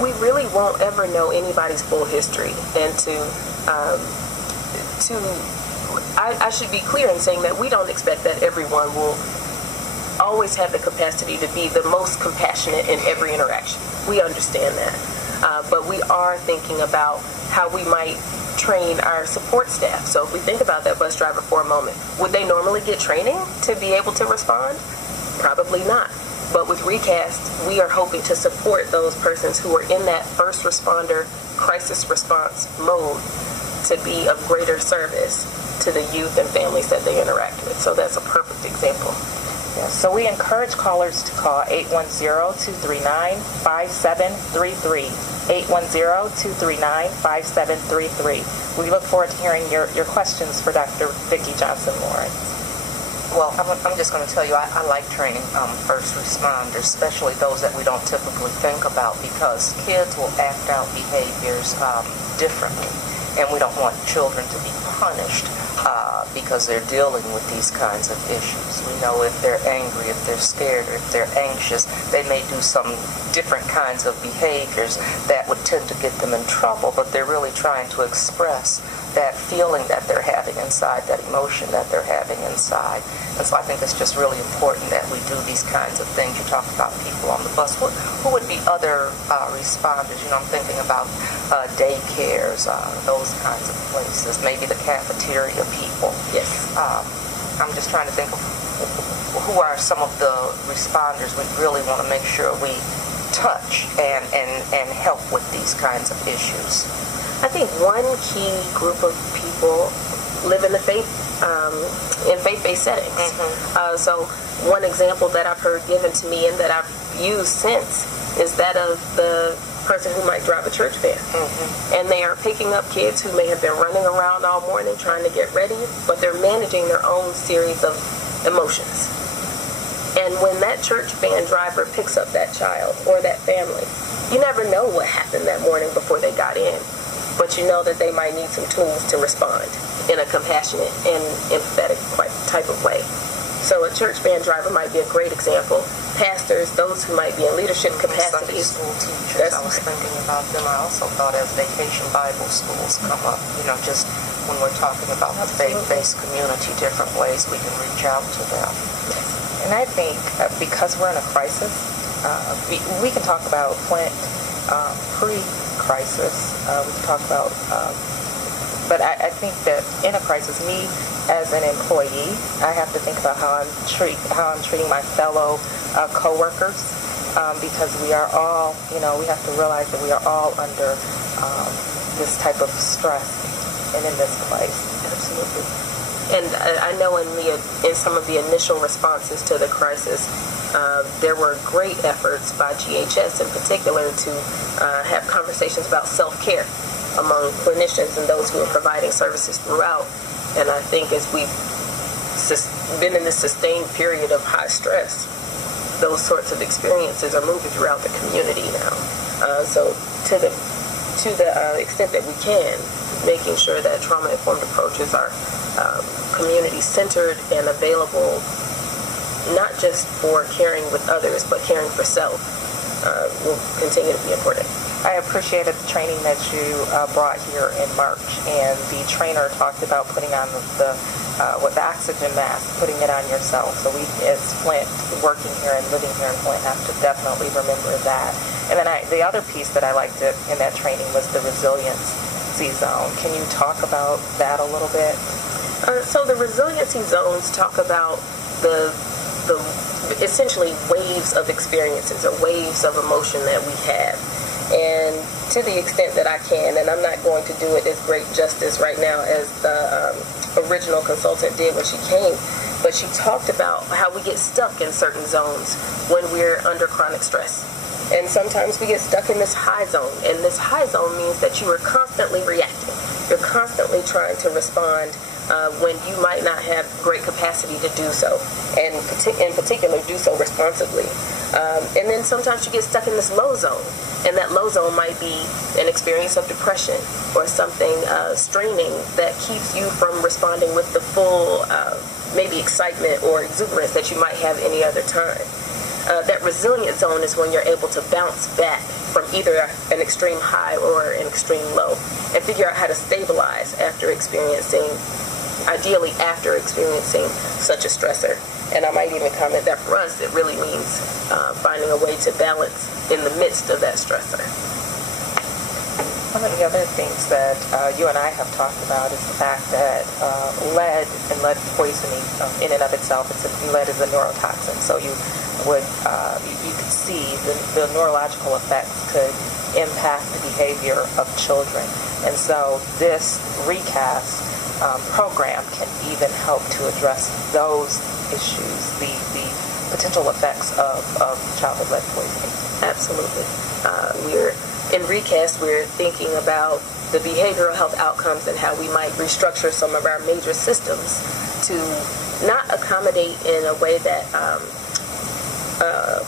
We really won't ever know anybody's full history, and I should be clear in saying that we don't expect that everyone will always have the capacity to be the most compassionate in every interaction. We understand that. But we are thinking about how we might train our support staff. So if we think about that bus driver for a moment, would they normally get training to be able to respond? Probably not. But with ReCAST, we are hoping to support those persons who are in that first responder crisis response mode to be of greater service to the youth and families that they interact with. So that's a perfect example. Yes, so we encourage callers to call 810-239-5733. 810-239-5733. We look forward to hearing your questions for Dr. Vicki Johnson-Lawrence. Well, I'm just going to tell you, I like training first responders, especially those that we don't typically think about, because kids will act out behaviors differently, and we don't want children to be punished because they're dealing with these kinds of issues. We know if they're angry, if they're scared, or if they're anxious, they may do some different kinds of behaviors that would tend to get them in trouble, but they're really trying to express that feeling that they're having inside, that emotion that they're having inside. And so I think it's just really important that we do these kinds of things. You talk about people on the bus. Who would be other responders? You know, I'm thinking about daycares, those kinds of places, maybe the cafeteria people. Yes. I'm just trying to think of who are some of the responders we really want to make sure we touch and help with these kinds of issues. I think one key group of people live in the faith-based settings. Mm-hmm. So one example that I've heard given to me and that I've used since is that of the person who might drive a church van. Mm-hmm. And they are picking up kids who may have been running around all morning trying to get ready, but they're managing their own series of emotions. And when that church van driver picks up that child or that family, you never know what happened that morning before they got in. But you know that they might need some tools to respond in a compassionate and empathetic type of way. So a church van driver might be a great example. Pastors, those who might be in leadership capacities. Sunday school teachers, I was thinking about them. I also thought as vacation Bible schools come up, you know, just when we're talking about the faith-based community, different ways we can reach out to them. And I think because we're in a crisis, we can talk about Flint pre-crisis. We can talk about, but I think that in a crisis, me as an employee, I have to think about how I'm treating my fellow coworkers, because we are all, you know, we have to realize that we are all under this type of stress and in this place. Absolutely. And I know in some of the initial responses to the crisis, there were great efforts by GHS in particular to have conversations about self-care among clinicians and those who are providing services throughout. And I think as we've been in this sustained period of high stress, those sorts of experiences are moving throughout the community now. So to the extent that we can, making sure that trauma-informed approaches are community-centered and available, not just for caring with others, but caring for self, will continue to be important. I appreciated the training that you brought here in March, and the trainer talked about putting on the oxygen mask, putting it on yourself. So we, as Flint, working here and living here in Flint, have to definitely remember that. And then the other piece that I liked in that training was the resiliency zone. Can you talk about that a little bit? So the resiliency zones talk about the essentially waves of experiences or waves of emotion that we have. And to the extent that I can, and I'm not going to do it as great justice right now as the original consultant did when she came, but she talked about how we get stuck in certain zones when we're under chronic stress. And sometimes we get stuck in this high zone, and this high zone means that you are constantly reacting. You're constantly trying to respond when you might not have great capacity to do so, and in particular do so responsibly. And then sometimes you get stuck in this low zone, and that low zone might be an experience of depression or something straining that keeps you from responding with the full maybe excitement or exuberance that you might have any other time. That resilient zone is when you're able to bounce back from either an extreme high or an extreme low and figure out how to stabilize ideally after experiencing such a stressor. And I might even comment that for us, it really means finding a way to balance in the midst of that stressor. One of the other things that you and I have talked about is the fact that lead and lead poisoning in and of itself, lead is a neurotoxin. So you could see the neurological effects could impact the behavior of children. And so this ReCAST program can even help to address those issues, the potential effects of childhood lead poisoning. Absolutely. In ReCAST, we're thinking about the behavioral health outcomes and how we might restructure some of our major systems to not accommodate in a way that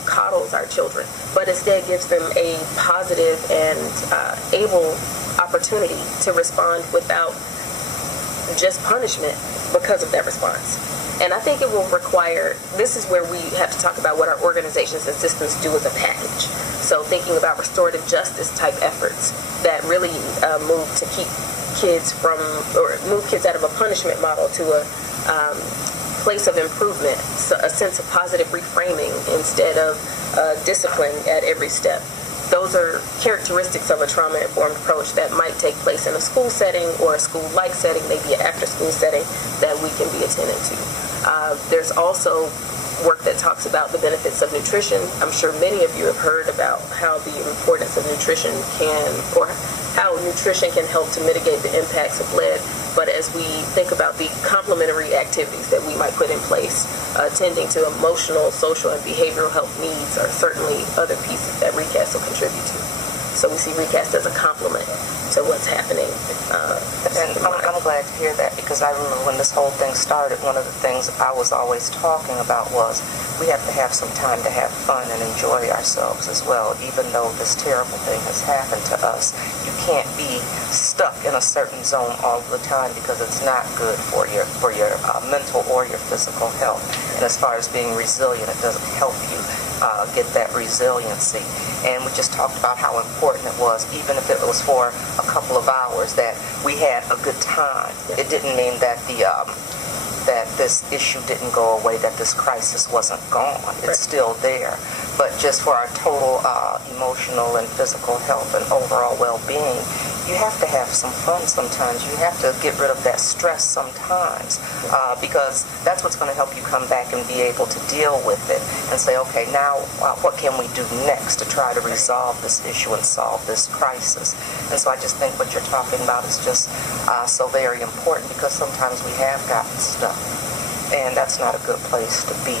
coddles our children, but instead gives them a positive and able opportunity to respond without just punishment because of that response. And I think it will require, this is where we have to talk about what our organizations and systems do as a package. So thinking about restorative justice type efforts that really move kids out of a punishment model to a place of improvement, so a sense of positive reframing instead of discipline at every step. Those are characteristics of a trauma-informed approach that might take place in a school setting or a school-like setting, maybe an after-school setting that we can be attending to. There's also work that talks about the benefits of nutrition. I'm sure many of you have heard about how the importance of nutrition how nutrition can help to mitigate the impacts of lead. But as we think about the complementary activities that we might put in place, tending to emotional, social, and behavioral health needs are certainly other pieces that ReCAST will contribute to. So we see ReCAST as a complement to what's happening. And I'm glad to hear that, because I remember when this whole thing started, one of the things I was always talking about was we have to have some time to have fun and enjoy ourselves as well. Even though this terrible thing has happened to us, you can't be stuck in a certain zone all the time, because it's not good for your mental or your physical health. And as far as being resilient, it doesn't help you get that resiliency. And we just talked about how important it was, even if it was for a couple of hours, that we had a good time. It didn't mean that that this issue didn't go away, that this crisis wasn't gone. It's still there. But just for our total emotional and physical health and overall well-being, you have to have some fun sometimes. You have to get rid of that stress sometimes, because that's what's going to help you come back and be able to deal with it and say, okay, now what can we do next to try to resolve this issue and solve this crisis? And so I just think what you're talking about is just so very important, because sometimes we have gotten stuck, and that's not a good place to be.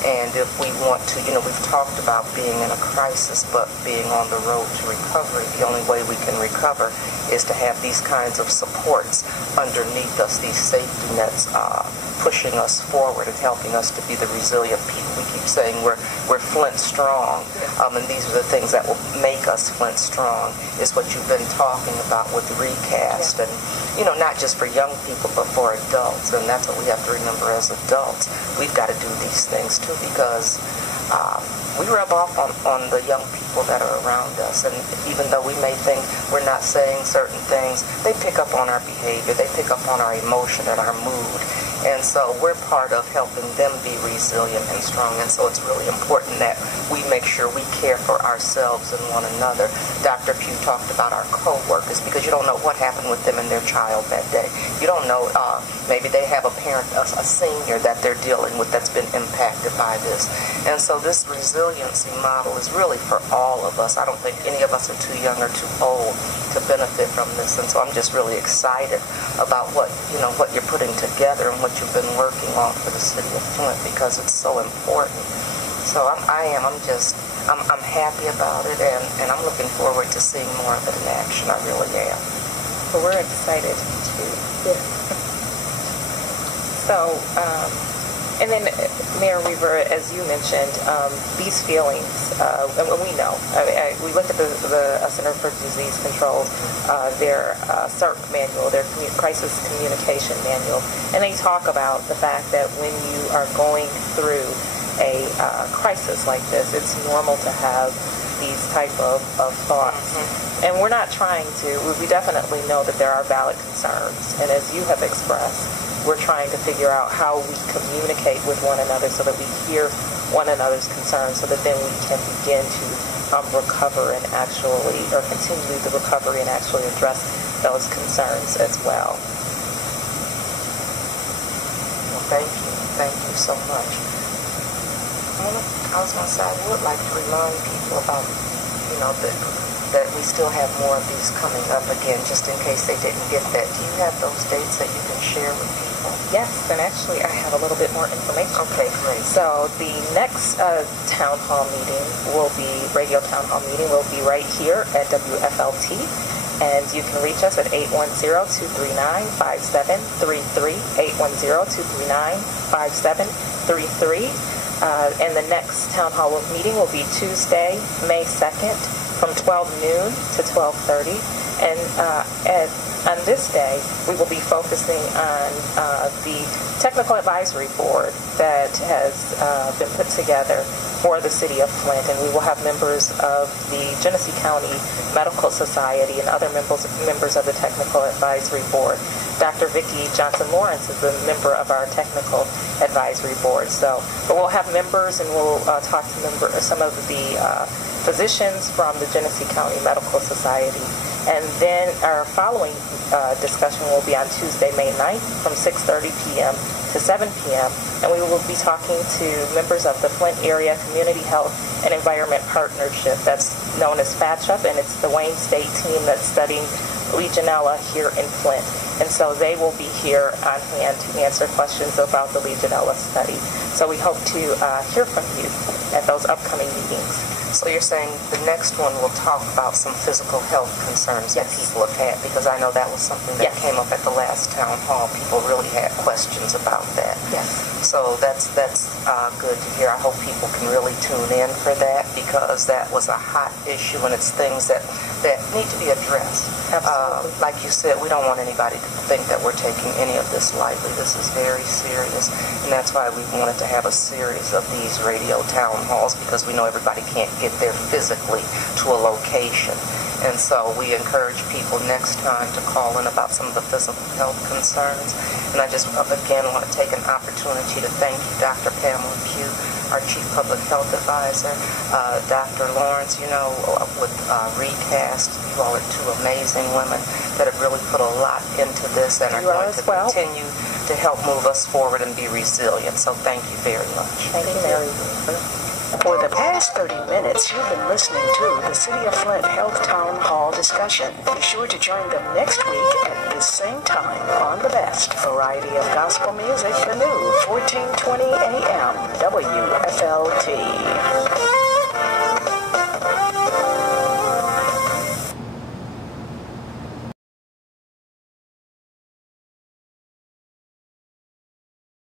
And if we want to, we've talked about being in a crisis, but being on the road to recovery, the only way we can recover is to have these kinds of supports underneath us, these safety nets pushing us forward and helping us to be the resilient people. We keep saying we're Flint strong, and these are the things that will make us Flint strong, is what you've been talking about with ReCAST. And not just for young people, but for adults. And that's what we have to remember as adults. We've got to do these things too, because we rub off on the young people that are around us. And even though we may think we're not saying certain things, they pick up on our behavior, they pick up on our emotion and our mood. And so we're part of helping them be resilient and strong. And so it's really important that we make sure we care for ourselves and one another. Dr. Pugh talked about our co-workers, because you don't know what happened with them and their child that day. You don't know, maybe they have a parent, a senior that they're dealing with that's been impacted by this. And so this resiliency model is really for all of us. I don't think any of us are too young or too old to benefit from this. And so I'm just really excited about what you're putting together and what you've been working on for the city of Flint, because it's so important. So I'm happy about it, and I'm looking forward to seeing more of it in action. I really am. Well, we're excited too. Yeah. So, and then Mayor Weaver, as you mentioned, these feelings, and we know, we look at the Center for Disease Control, their CERC manual, their crisis communication manual, and they talk about the fact that when you are going through a crisis like this. It's normal to have these type of thoughts. And we're not trying to, we definitely know that there are valid concerns. And as you have expressed, we're trying to figure out how we communicate with one another so that we hear one another's concerns so that then we can begin to recover and actually, or continue the recovery and actually address those concerns as well. Well, thank you so much. I was going to say, I would like to remind people about, that we still have more of these coming up again, just in case they didn't get that. Do you have those dates that you can share with people? Yes, and actually I have a little bit more information. Okay, great. So the next town hall meeting radio town hall meeting will be right here at WFLT. And you can reach us at 810-239-5733, 810-239-5733. And the next town hall meeting will be Tuesday, May 2nd, from 12 noon to 12:30. And on this day, we will be focusing on the technical advisory board that has been put together for the city of Flint. And we will have members of the Genesee County Medical Society and other members of the technical advisory board. Dr. Vicki Johnson-Lawrence is a member of our technical advisory board. But we'll have members, and we'll talk to some of the physicians from the Genesee County Medical Society. And then our following discussion will be on Tuesday, May 9th from 6:30 p.m. to 7 p.m. And we will be talking to members of the Flint Area Community Health and Environment Partnership, that's known as FATCHUP, and it's the Wayne State team that's studying Legionella here in Flint. And so they will be here on hand to answer questions about the Legionella study. So we hope to hear from you at those upcoming meetings. So you're saying the next one will talk about some physical health concerns that people have had, because I know that was something that came up at the last town hall. People really had questions about that. Yes. So that's good to hear. I hope people can really tune in for that, because that was a hot issue, and it's things that need to be addressed. Absolutely. Like you said, we don't want anybody to think that we're taking any of this lightly. This is very serious, and that's why we wanted to have a series of these radio town halls, because we know everybody can't get there physically to a location. And so we encourage people next time to call in about some of the physical health concerns. And I just, again, want to take an opportunity to thank you, Dr. Pamela Pugh, our Chief Public Health Advisor, Dr. Lawrence, with ReCAST. You all are two amazing women that have really put a lot into this and are going to continue to help move us forward and be resilient. So thank you very much. Thank you, Mary. For the past 30 minutes, you've been listening to the City of Flint Health Town Hall discussion. Be sure to join them next week at this same time on the best variety of gospel music, the new 1420 AM WFLT.